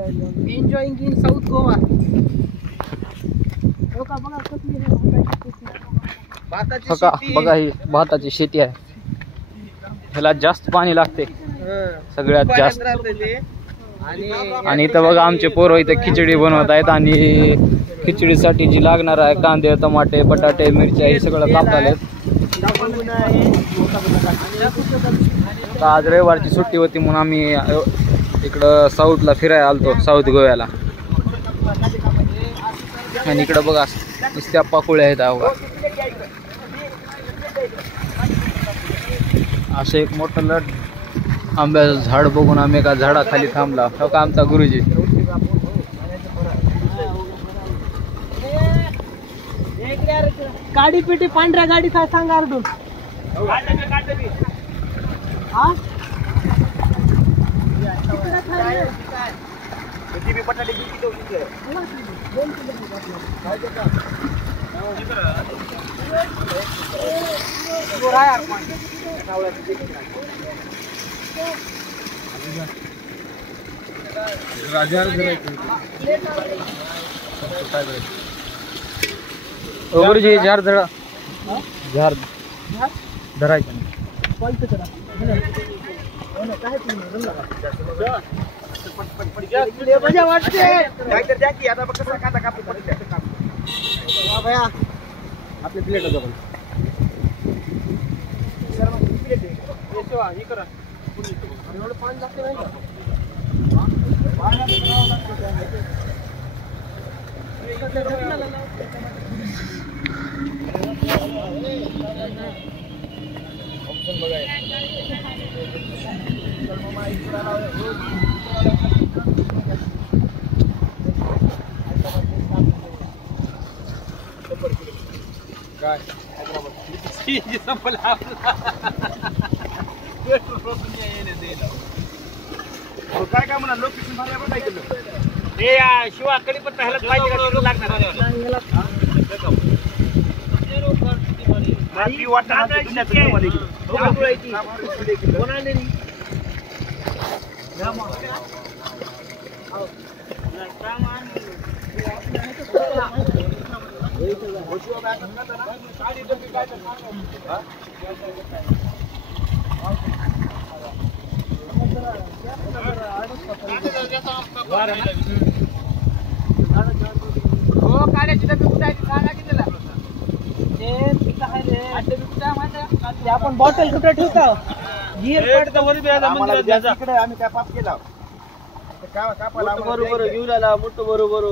Enjoying in south Goa. बघा ही भाताची शेती आहे. ह्याला जास्त पाणी लागते सगळ्यात जास्त. आणि इथं बघा आमचे पोरं इथं खिचडी बनवत आहेत आणि खिचडीसाठी जी लागणार आहे कांदे, टमाटे, बटाटे, मिरच्या हे सगळं कापतालेत. आज रविवारची सुट्टी होती म्हणून आम्ही इकडं साऊथला फिरायला आलतो, साऊथ गोव्याला. आणि इकडं बघा नुसत्या पाकुळ्या आहेत. बघा असं एक मोठं लट आंब्याचं झाड बघून आम्ही एका झाडाखाली थांबला. हो का आमचा गुरुजी. गाडी पेटी पांढऱ्या गाडीचा सांगा अर्डून. गुरुजी झाड धरा, झाड धरायचं आपली प्लेट होतं. एवढं पाणी लागते नाही का? काय काय म्हणा लोकेशन भरायला काय केलं हे शिवा कडी पण ह्यालाच पाहिजे का लागणार माती वाटणार दुनियामध्ये कोणाने आपण बॉटल कुठे ठेवतो? आम्ही काय पाप केला बरोबर घेऊन आला मोठं बरोबर